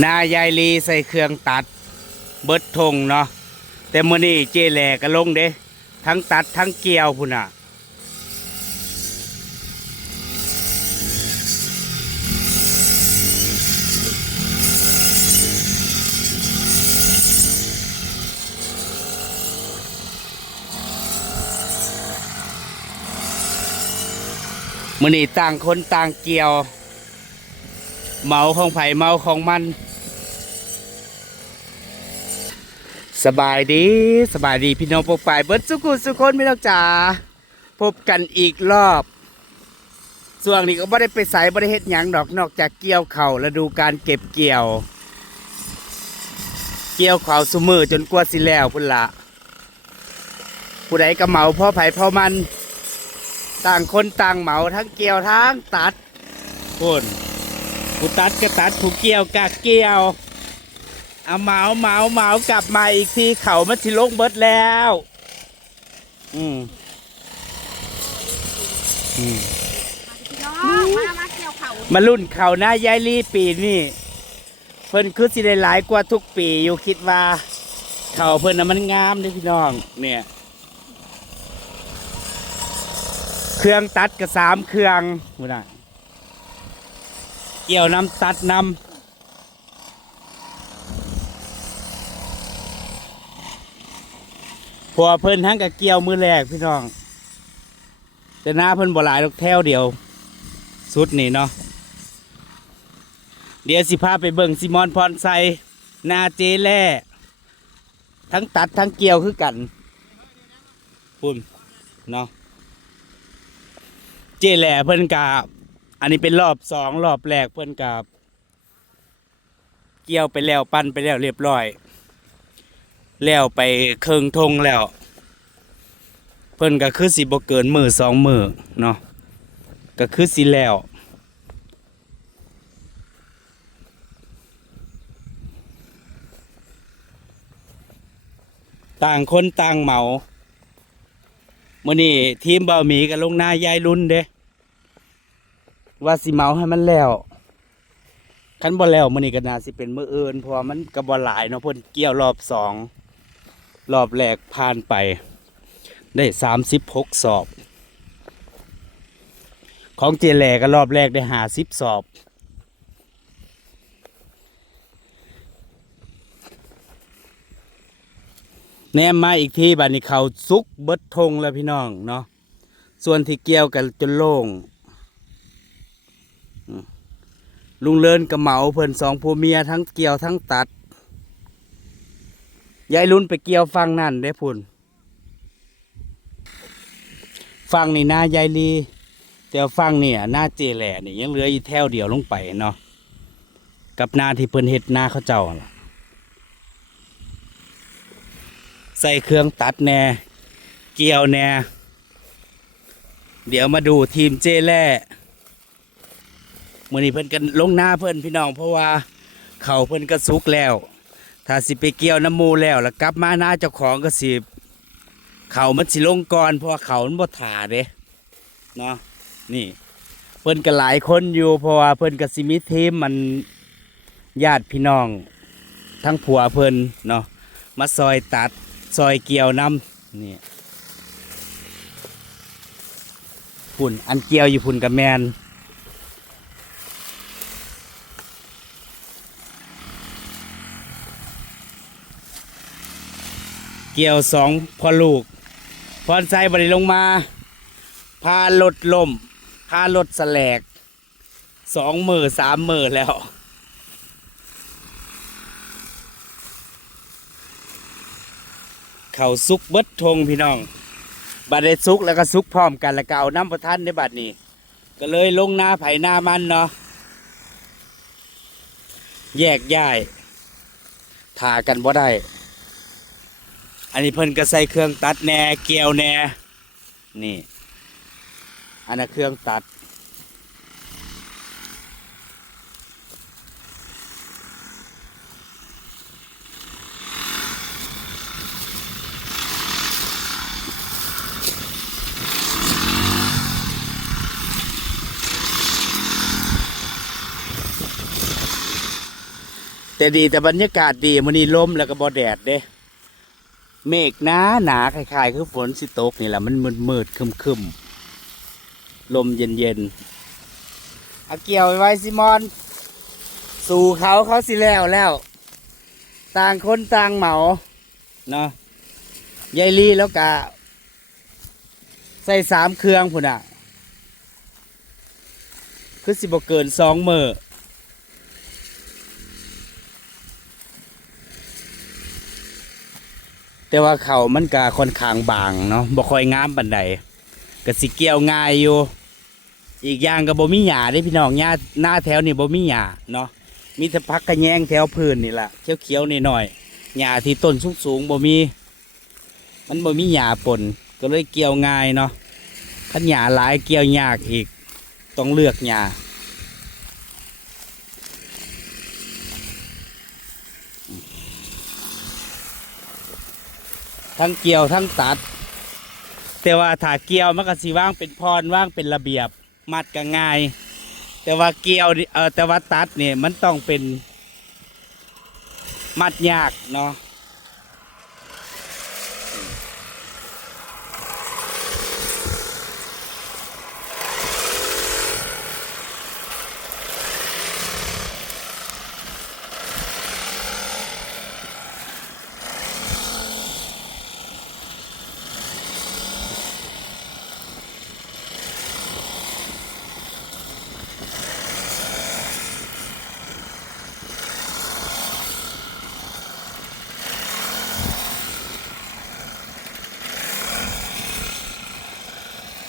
นายายลีใส่เครื่องตัดเบิดทงเนาะแต่มื้อนี้เจแหลก็ลงเด้ ทั้งตัดทั้งเกี่ยวพุ่นน่ะมื้อนี้ต่างคนต่างเกี่ยว เมาของไผ่เมาของมัน สบายดีสบายดีพี่น้องปกปายเบิร์ดสุกุสุคนพี่น้องจ๋าพบกันอีกรอบส่วนนี้ก็ไม่ได้ไปใส่ไม่ได้เฮ็ดหยังดอกนอกจากเกี่ยวเข่าและดูการเก็บเกี่ยว เกี่ยวเข่าวสุมือจนกว่าสิแล้วพุ่นละผู้ใดก็เหมาพ่อไผ่พ่อมัน ต่างคนต่างเหมาทั้งเกี่ยวทั้งตัดพุ่น ผู้ตัดก็ตัดผู้เกี่ยวก็เกี่ยว เอาเหมาเหมาเหมากลับมาอีกทีเขามันสิลงเบิดแล้ว อืมอืมพี่น้องมามาเกี่ยวเขามารุ่นเขาหน้ายายลี่ปีนี่เพิ่นคือสิได้หลายกว่าทุกปีอยู่คิดว่า เขาเพิ่นน่ะมันงามเด้พี่น้อง เนี่ย เครื่องตัดก็สามเครื่องพุ่นน่ะเกี่ยวน้ำตัดน้ำพอเพิ่นทั้งกับเกี่ยวมือแรกพี่น้อง แต่หน้าเพิ่นบ่หลายดอกแถวเดียว สุดนี่เนาะเดี๋ยวสิพาไปเบิ่งซิมอนพรไซนาเจแล่ทั้งตัดทั้งเกี่ยวคือกันปุ่นเนาะเจแล่เพิ่นกาบ อันนี้เป็นรอบสองรอบแรกเพิ่อนกาบเกี่ยวไปแล้วปั้นไปแล้วเรียบร้อย แล้วไปเคิงทงแล้ว เพิ่อนก็คือสิบเกินมือสองมือเนาะก็คือสิแล้วต่างคนต่างเหมามื่อนี้ทีมเบาหมีกับลงหน้ายายรุ่นเด้ ว่าสิเมาให้มันแล้วคันบ่แล้วมื่อนี้ก็น่าสิเป็นมืออื่นเพราะมันก็บ่หลายเนาะเพิ่นเกี่ยวรอบสองรอบแรกผ่านไป ได้สามสิบหกสอบ ของเจแหลก็รอบแรกได้หาสิบสอบ แนมมาอีกทีบัดนี้เขาซุกเบิดทงแล้วพี่น้องเนาะส่วนที่เกี่ยวกันจนโล่งอืม ลุงเลินกับเหมาเพิ่นสองผัวเมียทั้งเกี่ยวทั้งตัด ยายรุ่นไปเกี่ยวฟังนั่นได้พุ่นฟังนี่หน้ายายลี แต่ฟังเนี่ยหน้าเจแหล่นี่ยังเหลืออีแถวเดียวลงไปเนาะกับหน้าที่เพิ่นเฮ็ดหน้าเขาเจ้าล่ะใส่เครื่องตัดแน่เกี่ยวแน่เดี๋ยวมาดูทีมเจแล่ มื่อนี้เพิ่นกันลงหน้าเพิ่นพี่น้อง เพราะว่าเขาเพิ่นก็สุกแล้ว ถ้าสิไปเกี่ยวน้ำมูแล้วแล้วกลับมาหน้าเจ้าของก็สิเขามันสิลงก่อนเพราะว่าเขามันบ่ถ่าเด้เนาะนี่ เพิ่นก็หลายคนอยู่ เพราะว่าเพิ่นก็สิมีทีมมันญาติพี่น้อง ทั้งผัวเพิ่นเนาะมาซอยตัดซอยเกี่ยวน้ำนี่พุ่นอันเกี่ยวอยู่พุ่นกับแมน เกี่ยวสองพอลูก พรไซบริลงมา พารถลม พารถแสลกสองมือสามมือแล้ว เขาซุกเบิดทงพี่น้อง บัดได้ซุกแล้วก็ซุกพร้อมกันแล้วก็เอาน้ำประทันในบัดนี้ ก็เลยลงหน้าไผ่หน้ามันเนาะแยกย้ายถากันบ่ได้ อันนี้เพิ่นก็ใส่เครื่องตัดแหน่เกลียวแหน่นี่ อันนั้นเครื่องตัด แต่ดีแต่บรรยากาศดีมันนี่ลมแล้วก็บอแดดเด้ เมฆหนาหนาคล้ายๆ คือฝนสิตกนี่แหละมันมืดมืดๆคึมลมเย็นเย็นๆเอาเกี่ยวไว้ซิมอน สู่เขาเขาสิแล้วแล้ว ต่างคนต่างเหมาเนาะยายลีแล้วกะ ใส่สามเครื่องพุ่นอะ คือสิบเกินสองเมื่อ แต่ว่าเขามันกะค่อนข้างบางเนาะบ่ค่อยงามบันไดก็สิเกี่ยวง่ายอยู่ อีกอย่างก็บ่มีหญ้าเด้พี่น้องหญ้าหน้าแถวนี่บ่มีหญ้าเนาะมีแต่พักกระแยงแถวพื้นนี่แหละเขียวๆหน่อยหญ้าที่ต้นสูงๆบ่มี มันบ่มีหญ้าปนก็เลยเกี่ยวง่ายเนาะขันหญ้าหลายเกี่ยวยากอีก ต้องเลือกหญ้า ทั้งเกี่ยวทั้งตัด แต่ว่าถ้าเกี่ยวมันก็สีว่างเป็นพรว่างเป็นระเบียบมัดก็ง่าย แต่ว่าเกี่ยวเออแต่ว่าตัดเนี่ยมันต้องเป็นมัดยากเนาะ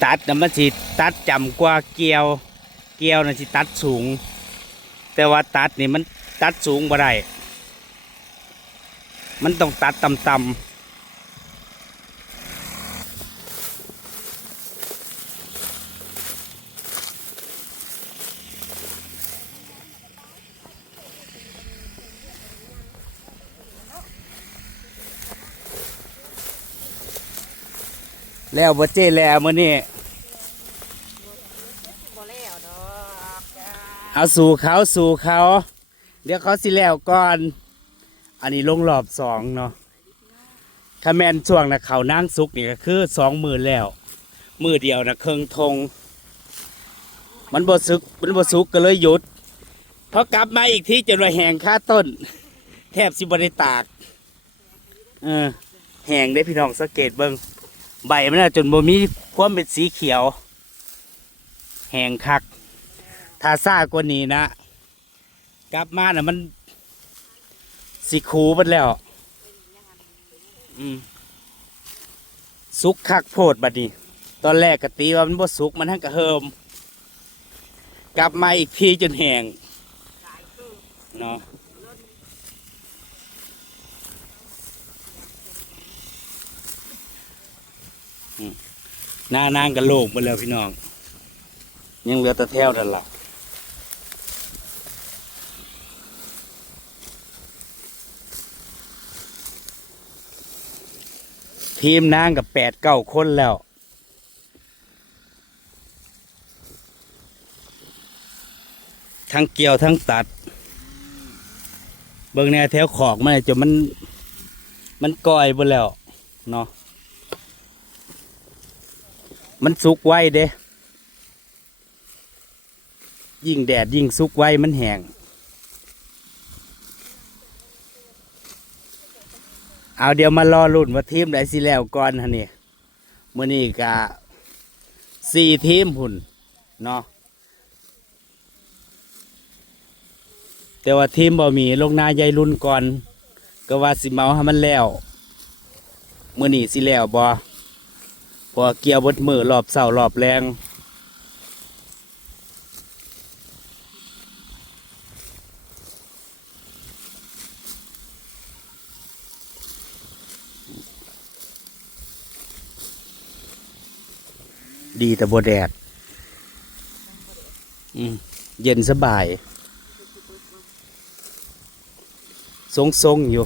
ตัดนะมันสิตัดจำกว่าเกี่ยว เกี่ยวนะสิตัดสูง แต่ว่าตัดนี่มันตัดสูงบ่ได้มันต้องตัดต่ำๆแล้วบ่เจแล้วมื้อนี้ บ่แล้วดอกจ้า เอาสู่เขาสู่เขา เดี๋ยวเขาสิแล้วก่อน อันนี้ลงรอบสองเนาะถ้าแมนช่วงนะเขานั่งซุกนี่ก็คือสองมือแล้ว มือเดียวนะเครื่องทง มันบดซุกมันบดซุกก็เลยหยุดพอกลับมาอีกทีจนว่าแหงค่าต้น แทบสิบได้ตากเออแหงได้พี่น้องสังเกตเบิงใบมันน่ะจนบ่มีความเป็นสีเขียว แหงคัก ถ้าซ่ากว่านี้นะ กลับมาน่ะมัน สิคูมันแล้ว อืมสุกคักโพดบัดนี้ ตอนแรกกะตีว่ามันบ่สุกมันทั้งกระเฮิม กลับมาอีกทีจนแหงเนาะอืมหน้านางกระโลกหมดแล้วพี่น้อง ยังเหลือแต่แถวนั่นล่ะ ทีมนางกับแปดเก้าคนแล้ว ทั้งเกี่ยวทั้งตัด เบิ่งแนวแถวขอกมันจนมัน มันก่อยหมดแล้วเนาะมันสุกไวเด้ ยิ่งแดดยิ่งสุกไวมันแห้ง เอาเดี๋ยวมารอรุ่นว่าทีมไหนสิแล้วก่อนฮะนี่มื่อนี้กะสี่ทีมหุ่นเนาะแต่ว่าทีมบ่มีลงหนาใหญ่รุ่นก่อน ก็ว่าสิเมาให้มันแล้วมื่อนี้สิแล้วบ่พอเกี่ยวบดมือรอบเสารอบแรง ดีแต่บ่แดด อืม เย็นสบาย ทรงๆอยู่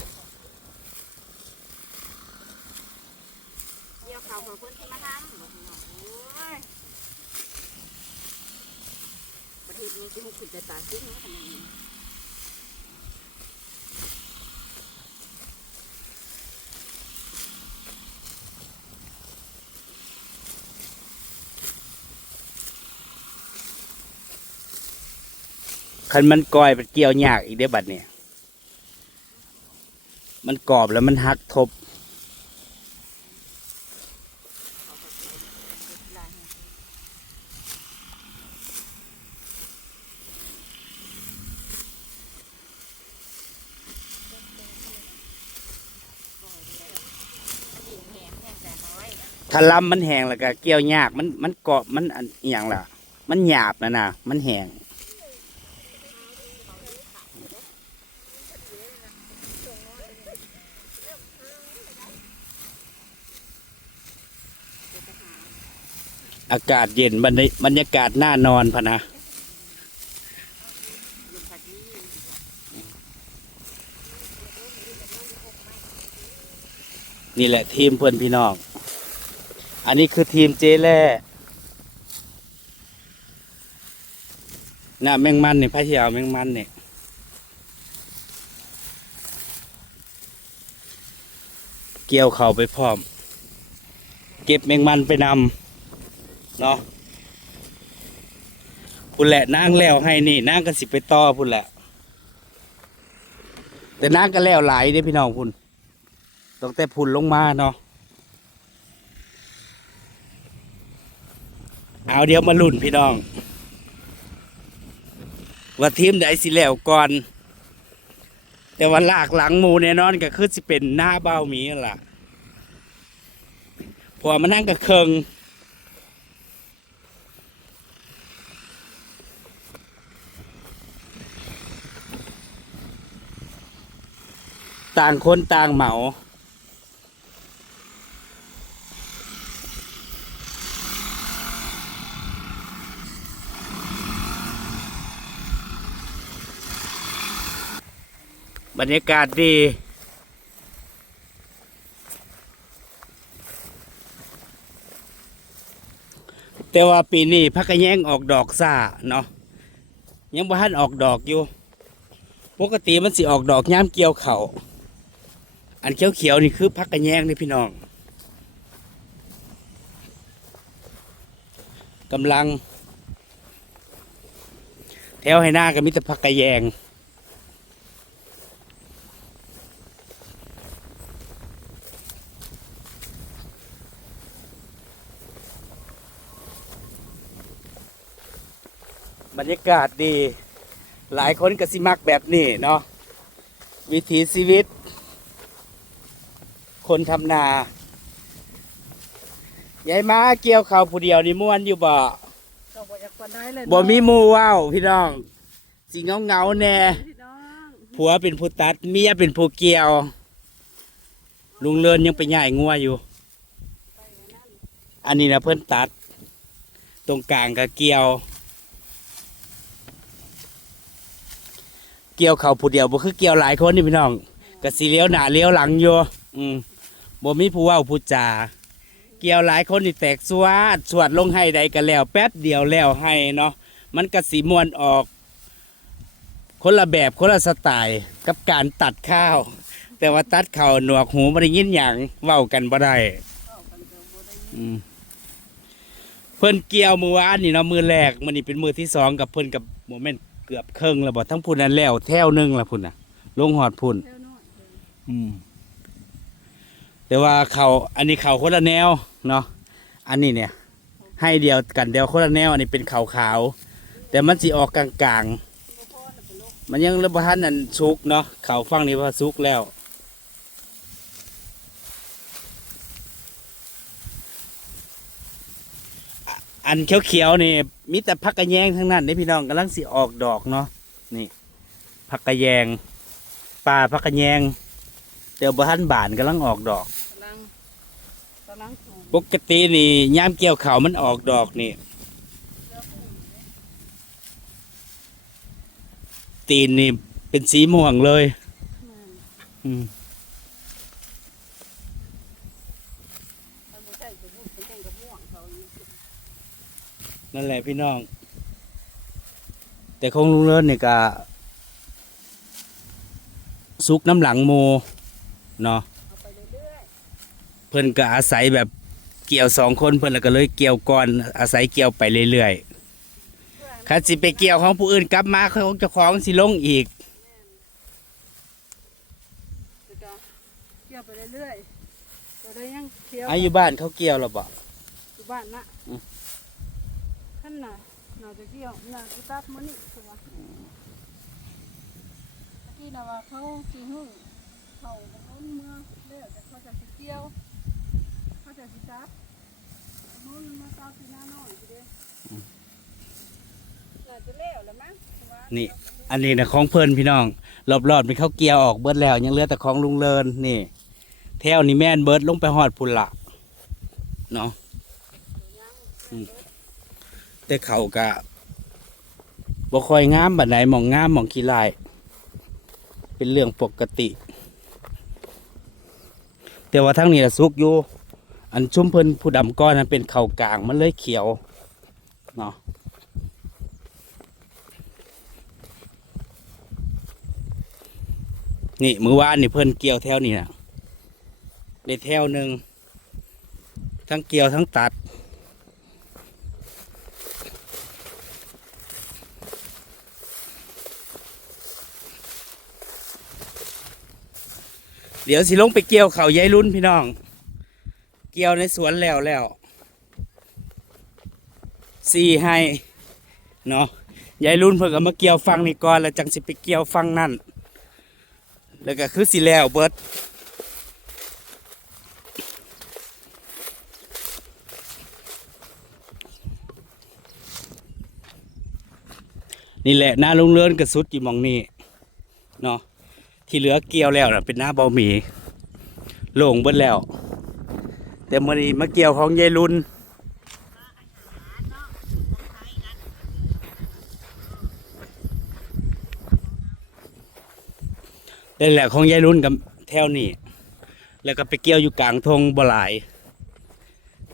เกี่ยวเขาของคนที่มาทำบ่พี่น้องโอ้ยประเทศนี้ที่เขาขึ้นแต่ตาซิ่งนะทำไม คันมันกอยเป็นเกี่ยวยากอีกได้บัดเนี่ยมันกรอบแล้วมันหักทบ ถ้าลำมันแห้งแล้วก็เกี่ยวยากมันมันเกาะมันอันอย่างล่ะ มันหยาบนะนะมันแห้ง อากาศเย็นบรรยบรรยากาศน่านอนพะนะนี่แหละทีมเพื่อนพี่น้อง อันนี้คือทีมเจแล่น่ะแมงมันเนี่ยพระเหี่ยวแมงมันเนี่ยเกี่ยวเข่าไปพร้อม เก็บแมงมันไปนำ เนาะพุ่นแหละนางแล้วให้นี่นางก็สิไปต่อพุ่นแหละ แต่นางก็แล้วหลายเด้พี่น้องพุ่นต้องแต่พุ่นลงมาเนาะเอาเดี๋ยวมาลุ่นพี่น้อง ว่าทีมใดสิแล้วก่อน แต่ว่าลากหลังหมูแน่นอนก็คือสิเป็นหน้าเบ้ามีล่ะพอมันนั่งกับเคิง ต่างคนต่างเหมาบรรยากาศดี แต่ว่าปีนี้พักกระแยงออกดอกซ่าเนาะยังบ่ทันออกดอกอยู่ ปกติมันสิออกดอกย่ามเกี่ยวเขาว อันเขียวๆนี่คือพักกระแยงนี่พี่น้องกำลัง แถวให้หน้าก็มีแต่พักกระแยงบรรยากาศดี หลายคนก็สิมักแบบนี้เนาะวิถีชีวิต คนทำนายายมาเกี่ยวข้าวผู้เดียวนี่ม่วนอยู่บ่ก็บ่อยากปานใดเลยบ่มีหมู่เว้าวพี่น้อง สิเงาเงาๆแน่พี่น้องผัวเป็นผู้ตัดเมียเป็นผู้เกี่ยว ลุงเลินยังไปย่ายงัวอยู่ อันนี้นะเพื่อนตัด ตรงกลางก็เกี่ยว เกี่ยวเขาผู้เดียวบ่คือเกี่ยวหลายคนนี่พี่น้องก็สิเลี้ยวหน้าเลี้ยวหลังอยู่อืม บ่มีผู้เว้าผู้จาเกี่ยวหลายคนนี่แตกสวดสวดลงให้ใดก็แล้ว แป๊บเดียวแล้วให้เนาะมันก็สีมวนออก คนละแบบคนละสไตล์กับการตัดข้าว แต่ว่าตัดข้าวหนวกหูบ่ได้ยินหยังเว้ากันบ่ได้อืมเพิ่นเกี่ยวมือวานนี่เนาะมือแรกมันนี่เป็นมือที่สองกับเพิ่นกับโมเมนต์เกือบครึ่งแล้วบ่ทั้งพุ่นนั้นแล้วแถวหนึงแล้วพุ่นน่ะ ลงหอดพุ่นเจ้าน้อยอืม แต่ว่าเขาอันนี้เขาคนละแนวเนาะอันนี้เนี่ย ให้เดียวกันเดียวคนละแนว อันนี้เป็นเขาขาวแต่มันสิออกกลางๆ มันยังระบทันอันสุกเนาะเขาฟังนี่ว่าสุกแล้วอันเขียวๆนี่มีแต่พักกระแยงทั้งนั้นนี่พี่น้องกำลังสิออกดอกเนาะนี่พักกระแยงป่าพักกระแยงเดี๋ยวบทันบานกำลังออกดอก กำลังกำลังสูง ปกตินี่ยามเกี่ยวเขาวมันออกดอกนี่ ตีนนี่เป็นสีม่วงเลย อืมมันบ่ใช่จะพูดเป็นแกงกับม่วงเขานี่นั่นแหละพี่น้อง แต่คงลุงเลิศนี่ก็ซุกน้ำหลังโมเนาะ เอาไปเรื่อย เพิ่นก็อาศัยแบบเกี่ยวสองคนเพิ่นแล้วก็เลยเกี่ยวก่อนอาศัยเกี่ยวไปเรื่อยๆเพื่อให้คันสิไปเกี่ยวของผู้อื่นกลับมาของเจ้าของสิลงอีกแล้วก็เกี่ยวไปเรื่อยๆตัวได้ยังเคี้ยวอายุบ้านเขาเกี่ยวหรอบ่อยู่บ้านนะอืมท่านน่ะน่าจะเกี่ยวน่าจะตับมื้อนี้คือว่าที่น่ะว่าเขาสิหึ้งเขาบ่พ้นเมื่อแล้วแต่เขาจะสิเกี่ยวเขา จะสิตับมื้อมาตับที่หน้าน้อยสิเด้น่าจะแล้วแหละมั้งคือว่านี่ อันนี้นะของเพิ่นพี่น้อง รอบๆเป็นข้าวเกียวออกเบิดแล้ว ยังเหลือแต่ของลุงเลินนี่ แถวนี้แม่นเบิดลงไปหอดพุ่นละเนาะอืมแต่เขากะบ่ค่อยงามบัดไหนหมองงามหมองขี้ลาย เป็นเรื่องปกติ แต่ว่าทั้งนี้ละสุกอยู่ อันชุ่มเพิ่นผู้ดำก้อนนั้นเป็นเข่ากลางมันเลยเขียวเนาะนี่มือว่านนี่เพิ่นเกี่ยวแถวนี่นะในแถวหนึ่งทั้งเกี่ยวทั้งตัด เดี๋ยวสิลงไปเกี่ยวเขายายรุ่นพี่น้อง กี่ยวในสวนแล้วแล้วสี่ให้เนาะยายรุ่นเพิ่งก็มาเกี่ยวฟังนี่ก่อนแล้วจังสิไปเกี่ยวฟังนั่นแล้วก็คือสิแล้วเบิดนี่แหละหน้าลุงเลินกระสุดอยู่มองนี่เนาะที่เหลือเกี่ยวแล้วนะเป็นหน้าเบาหมีโล่งเบิดแล้ว แต่มื่อนี้มาเกี่ยวของยายรุนนี่แหละของยายรุนกับแถวนี่แล้วก็ไปเกี่ยวอยู่กลางทงบ่หลาย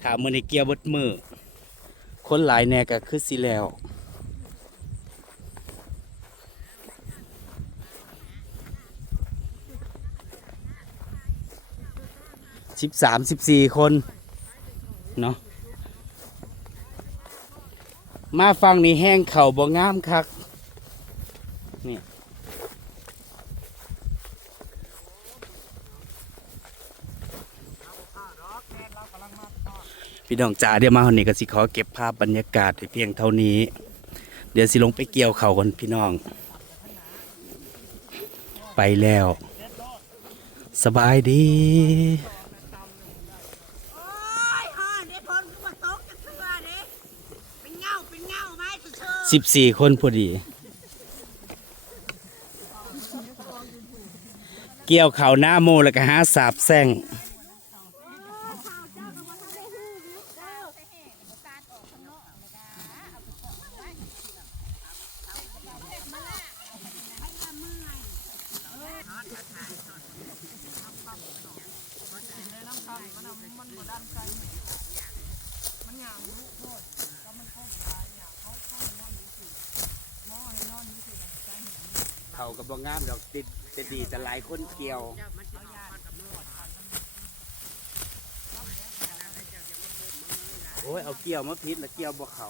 ถามมื่อนี้เกี่ยวบดมือคนหลายแน่ก็คือสิแล้ว สิบสามสิบสี่คนเนาะมาฟังนี่แห้งเข่าบ่งามคักนี่พี่น้องจ๋าเดี๋ยวมาคนนี้ก็สิขอเก็บภาพบรรยากาศเพียงเท่านี้ เดี๋ยวสิลงไปเกี่ยวเข่ากันพี่น้อง ไปแล้ว สบายดี โอ้ยฮอนได้พลคือว่าตกจักเทื่อเด้เป็นเงาเป็นเงาไม้เชื่อ สิบสี่คนพอดี เกี่ยวเขาหน้าโมแล้วก็หาสาบแซง เขากับบางงามดอกติดแต่ดีแต่หลายคนเกี่ยว โอ้ยเอาเกี่ยวมาพิษแล้วเกี่ยวบ่เขา